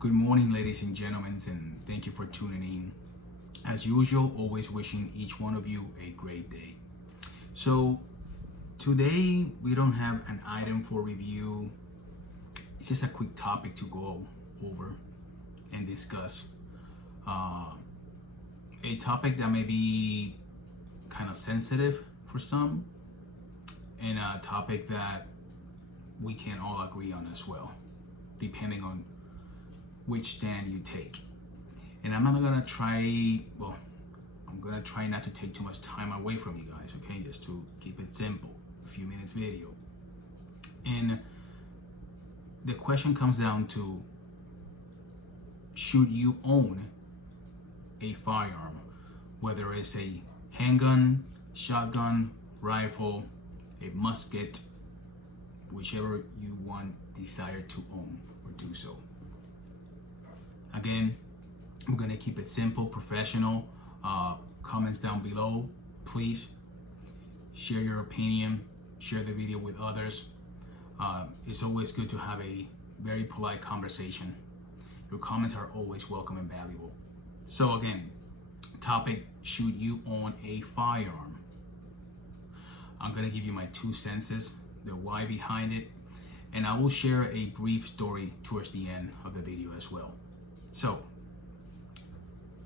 Good morning, ladies and gentlemen, and thank you for tuning in. As usual, always wishing each one of you a great day. So, today we don't have an item for review. It's just a quick topic to go over and discuss. A topic that may be kind of sensitive for some, and a topic that we can all agree on as well, depending on which stand you take. And I'm gonna try not to take too much time away from you guys, okay? Just to keep it simple, a few minutes video. And the question comes down to, should you own a firearm, whether it's a handgun, shotgun, rifle, a musket, whichever you desire to own or do so. Again, I'm gonna keep it simple, professional. Comments down below, please share your opinion, share the video with others. It's always good to have a very polite conversation. Your comments are always welcome and valuable. So again, topic, should you own a firearm? I'm gonna give you my 2 cents, the why behind it, and I will share a brief story towards the end of the video as well. So,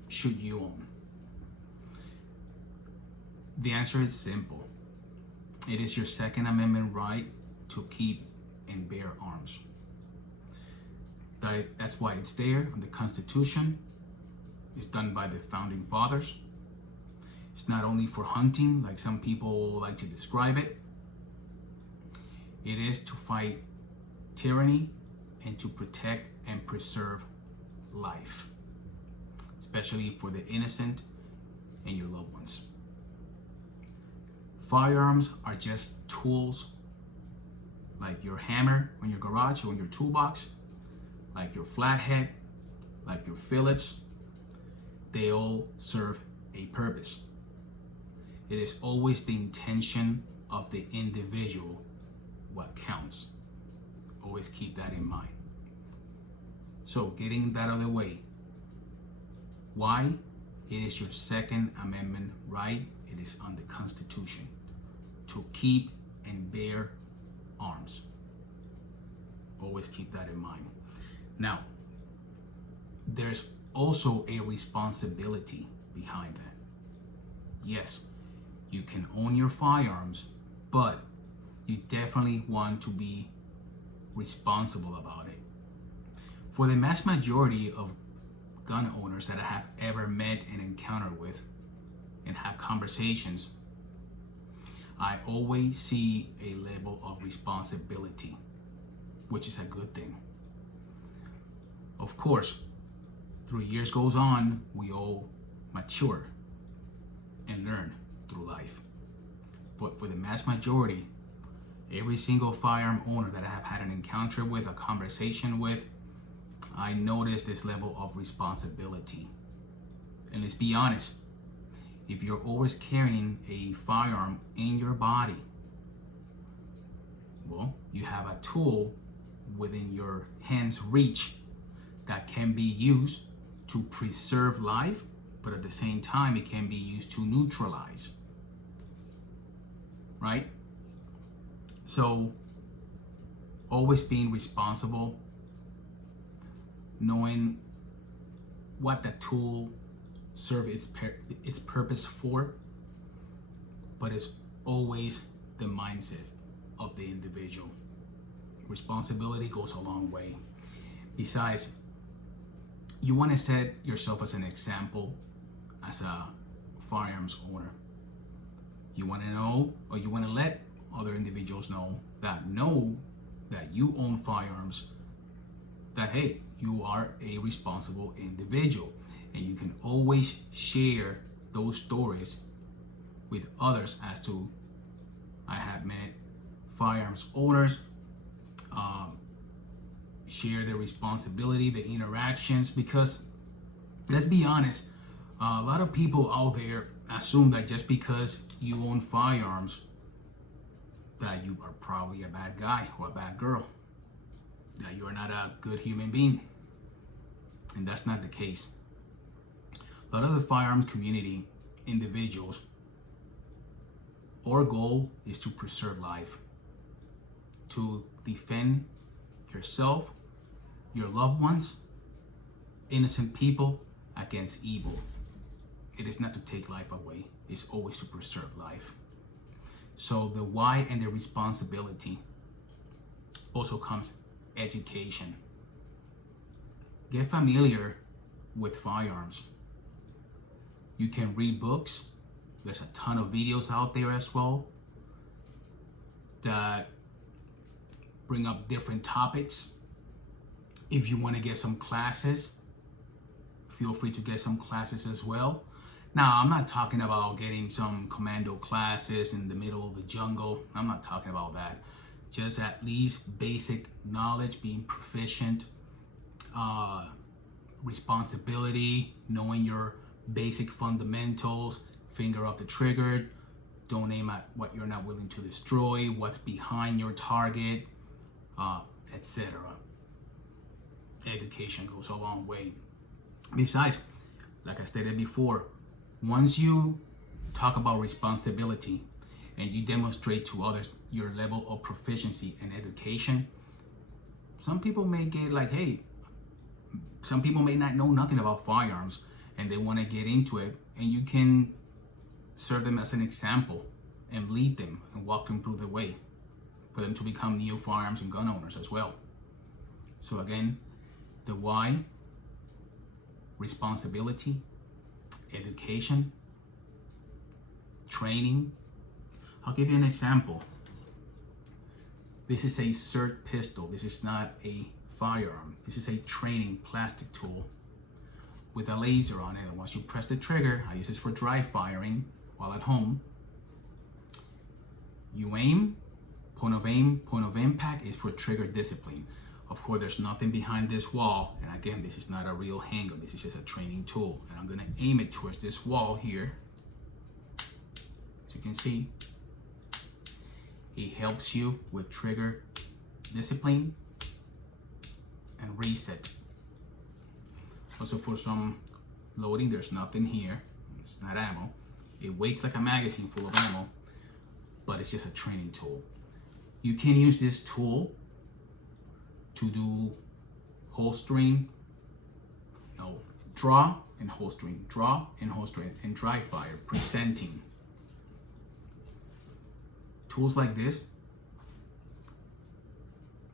should you own? The answer is simple. It is your Second Amendment right to keep and bear arms. That's why it's there in the Constitution. It's done by the Founding Fathers. It's not only for hunting, like some people like to describe it. It is to fight tyranny and to protect and preserve life, especially for the innocent and your loved ones. Firearms are just tools, like your hammer in your garage or in your toolbox, like your flathead, like your Phillips. They all serve a purpose. It is always the intention of the individual what counts. Always keep that in mind. So, getting that out of the way, why? It is your Second Amendment right. It is on the Constitution to keep and bear arms. Always keep that in mind. Now, there's also a responsibility behind that. Yes, you can own your firearms, but you definitely want to be responsible about it. For the mass majority of gun owners that I have ever met and encountered with and have conversations, I always see a level of responsibility, which is a good thing. Of course, through years goes on, we all mature and learn through life. But for the mass majority, every single firearm owner that I have had an encounter with, a conversation with, I notice this level of responsibility. And let's be honest, if you're always carrying a firearm in your body, well, you have a tool within your hand's reach that can be used to preserve life, but at the same time, it can be used to neutralize, right? So, always being responsible, knowing what the tool serves its purpose for, but it's always the mindset of the individual. Responsibility goes a long way. Besides, you want to set yourself as an example as a firearms owner. You want to know, or you want to let other individuals know that you own firearms, that hey, you are a responsible individual, and you can always share those stories with others as to, I have met firearms owners, share the responsibility, the interactions, because let's be honest, a lot of people out there assume that just because you own firearms, that you are probably a bad guy or a bad girl, that you are not a good human being. and that's not the case. A lot of the firearms community individuals, our goal is to preserve life, to defend yourself, your loved ones, innocent people against evil. It is not to take life away, it's always to preserve life. So the why and the responsibility also comes education. Get familiar with firearms. You can read books. There's a ton of videos out there as well that bring up different topics. If you want to get some classes, feel free to get some classes as well. Now, I'm not talking about getting some commando classes in the middle of the jungle. I'm not talking about that. Just at least basic knowledge, being proficient, responsibility, knowing your basic fundamentals, finger off the trigger, don't aim at what you're not willing to destroy, what's behind your target, etc. Education goes a long way. Besides, like I stated before, once you talk about responsibility and you demonstrate to others your level of proficiency and education, some people may get like, hey, some people may not know nothing about firearms and they want to get into it, and you can serve them as an example and lead them and walk them through the way for them to become new firearms and gun owners as well. So again, the why, responsibility, education, training. I'll give you an example. This is a SIRT pistol. This is not a firearm. This is a training plastic tool with a laser on it. And once you press the trigger, I use this for dry firing while at home. You aim, point of impact is for trigger discipline. Of course, there's nothing behind this wall. And again, this is not a real handgun. This is just a training tool. And I'm gonna aim it towards this wall here. As you can see, it helps you with trigger discipline and reset. Also for some loading, there's nothing here. It's not ammo. It weighs like a magazine full of ammo, but it's just a training tool. You can use this tool to do holstering, draw and holstering, and dry fire, presenting. Tools like this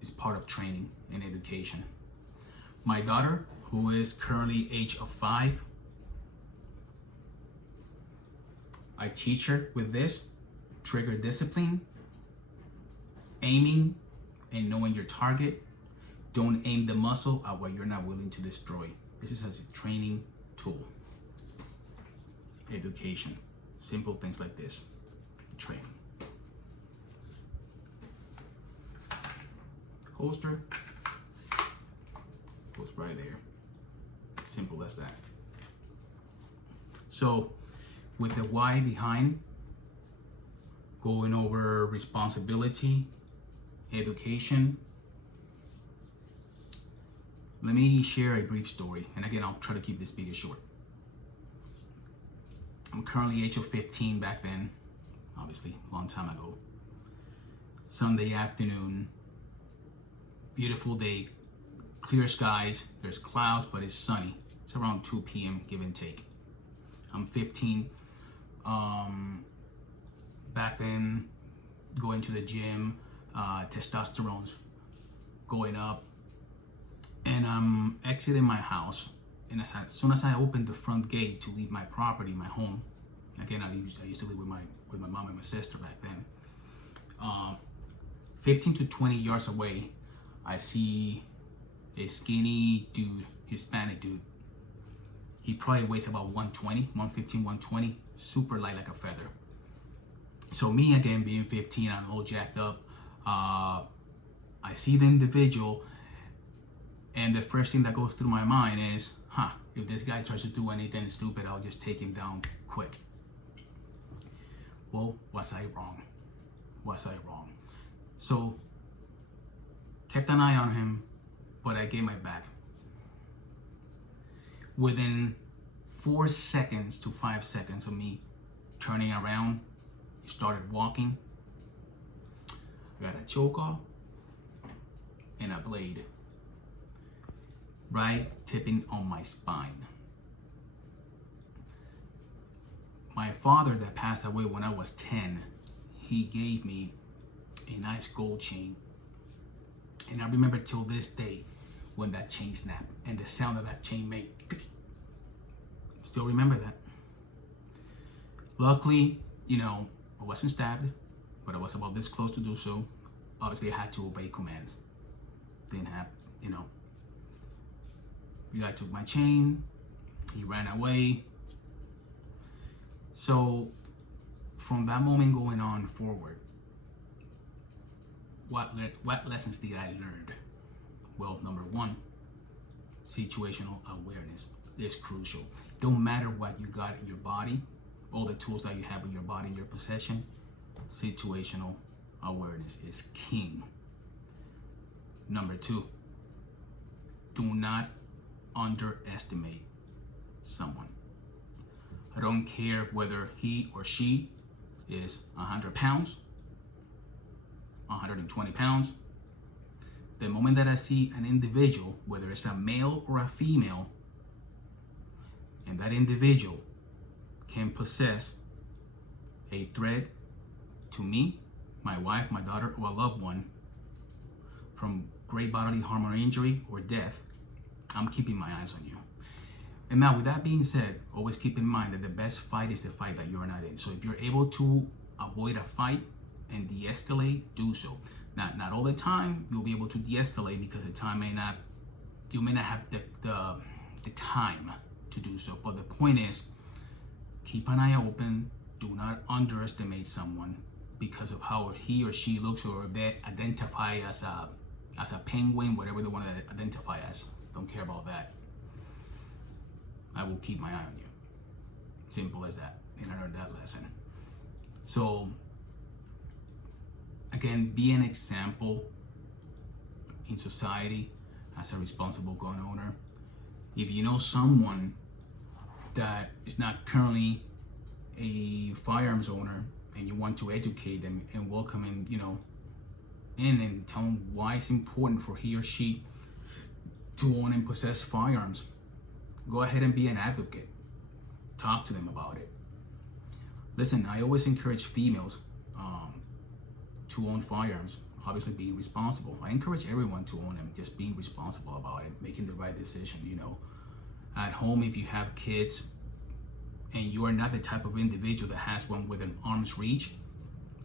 is part of training and education. My daughter, who is currently age of 5, I teach her with this trigger discipline, aiming and knowing your target. Don't aim the muzzle at what you're not willing to destroy. This is as a training tool. Education, simple things like this, training. Holster goes right there. Simple as that. So with the why behind, going over responsibility, education, let me share a brief story. And again, I'll try to keep this video short. I'm currently age of 15 back then, obviously, a long time ago. Sunday afternoon, beautiful day, clear skies, there's clouds, but it's sunny. It's around 2 p.m., give and take. I'm 15. Back then, going to the gym, testosterone's going up, and I'm exiting my house. And as soon as I opened the front gate to leave my property, my home, again, I used to live with my mom and my sister back then. 15 to 20 yards away, I see a skinny dude, Hispanic dude. He probably weighs about 120, 115, 120, super light like a feather. So me, again, being 15, I'm all jacked up. I see the individual, and the first thing that goes through my mind is, if this guy tries to do anything stupid, I'll just take him down quick. Well, was I wrong? Was I wrong? So, kept an eye on him, but I gave my back. within 4 seconds to 5 seconds of me turning around, he started walking. I got a choke off and a blade right tipping on my spine. My father that passed away when I was 10, he gave me a nice gold chain. And I remember till this day when that chain snapped and the sound of that chain made. Still remember that. Luckily, I wasn't stabbed, but I was about this close to do so. Obviously, I had to obey commands. Didn't have, The guy took my chain. He ran away. So, from that moment going on forward, what lessons did I learn? Well, number one, situational awareness is crucial. Don't matter what you got in your body, all the tools that you have in your body, in your possession, situational awareness is king. Number two, do not underestimate someone. I don't care whether he or she is 100 pounds, 120 pounds. The moment that I see an individual, whether it's a male or a female, and that individual can possess a threat to me, my wife, my daughter, or a loved one from great bodily harm or injury or death, I'm keeping my eyes on you. And now, with that being said, always keep in mind that the best fight is the fight that you're not in. So if you're able to avoid a fight and de-escalate, do so. Not all the time you'll be able to de-escalate, because you may not have the time to do so. But the point is, keep an eye open. Do not underestimate someone because of how he or she looks, or if they identify as a penguin, whatever they want to identify as. Don't care about that. I will keep my eye on you. Simple as that. And I learned that lesson. So, again, be an example in society as a responsible gun owner. If you know someone that is not currently a firearms owner and you want to educate them and welcome him, in and tell him why it's important for he or she to own and possess firearms, go ahead and be an advocate. Talk to them about it. Listen, I always encourage females to own firearms, obviously being responsible. I encourage everyone to own them, just being responsible about it, making the right decision. At home, if you have kids and you are not the type of individual that has one within arm's reach,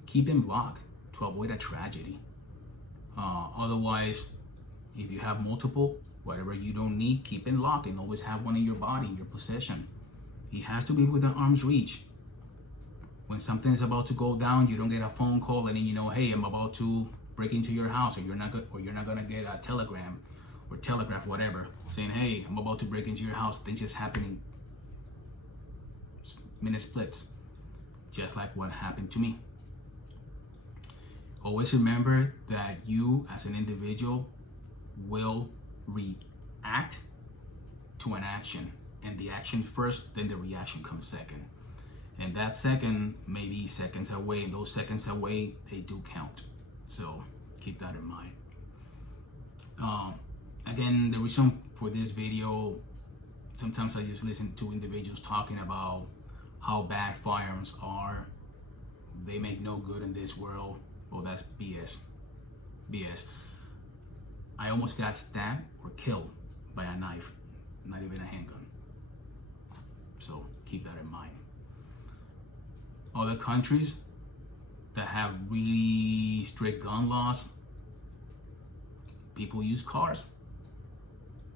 keep them locked to avoid a tragedy. Otherwise, if you have multiple, whatever you don't need, keep it locked and always have one in your body, in your possession. It has to be within arm's reach. When something is about to go down, you don't get a phone call and then hey, I'm about to break into your house, or you're not gonna get a telegram or telegraph, whatever, saying, hey, I'm about to break into your house. Things just happening, minute splits, just like what happened to me. Always remember that you, as an individual, will react to an action, and the action first, then the reaction comes second. And that second may be seconds away, and those seconds away, they do count. So keep that in mind. Again, the reason for this video, sometimes I just listen to individuals talking about how bad firearms are. They make no good in this world. Well, that's BS. I almost got stabbed or killed by a knife, not even a handgun. So keep that in mind. Other countries that have really strict gun laws, people use cars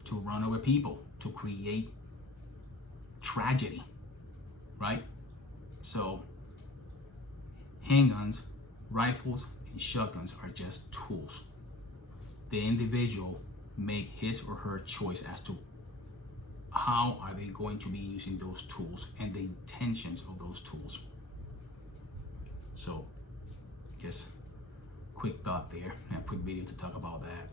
to run over people, to create tragedy, right? So handguns, rifles, and shotguns are just tools. The individual make his or her choice as to how are they going to be using those tools and the intentions of those tools. So just quick thought there, and a quick video to talk about that.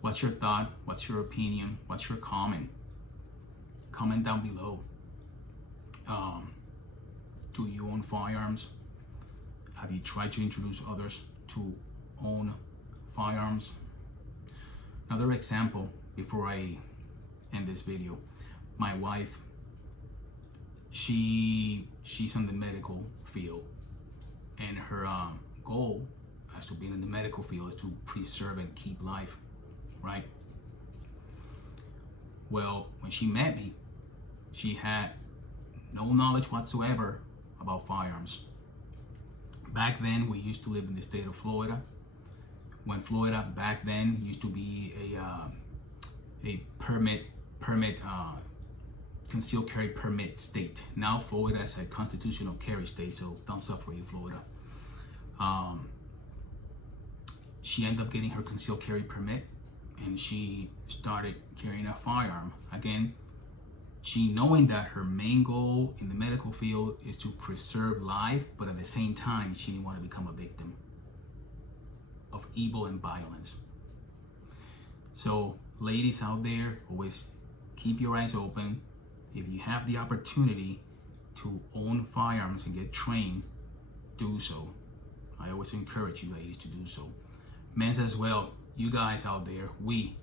What's your thought? What's your opinion? What's your comment? comment down below. Do you own firearms? Have you tried to introduce others to own firearms? Another example before I end this video. My wife, she's in the medical field, and her goal as to being in the medical field is to preserve and keep life, right? Well, when she met me, she had no knowledge whatsoever about firearms. Back then, we used to live in the state of Florida. When Florida back then used to be a permit concealed carry permit state. Now Florida is a constitutional carry state, so thumbs up for you, Florida. She ended up getting her concealed carry permit, and she started carrying a firearm. Again, she knowing that her main goal in the medical field is to preserve life, but at the same time, she didn't want to become a victim of evil and violence. So ladies out there, always keep your eyes open. If you have the opportunity to own firearms and get trained, do so. I always encourage you ladies to do so. Men as well, you guys out there, we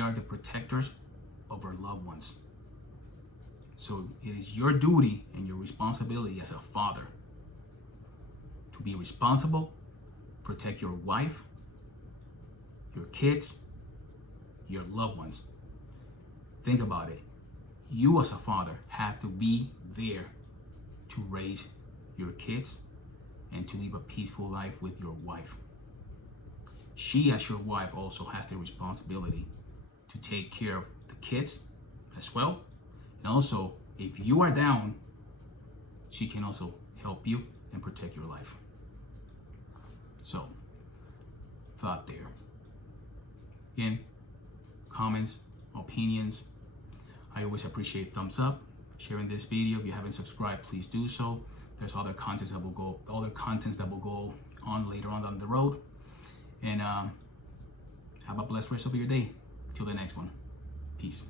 are the protectors of our loved ones. So it is your duty and your responsibility as a father to be responsible, protect your wife, your kids, your loved ones. Think about it. You as a father have to be there to raise your kids and to live a peaceful life with your wife. She as your wife also has the responsibility to take care of the kids as well. And also, if you are down, she can also help you and protect your life. So, thought there. Again, comments, opinions. I always appreciate thumbs up, sharing this video. If you haven't subscribed, please do so. There's other contents that will go on later on down the road. And have a blessed rest of your day. Till the next one. Peace.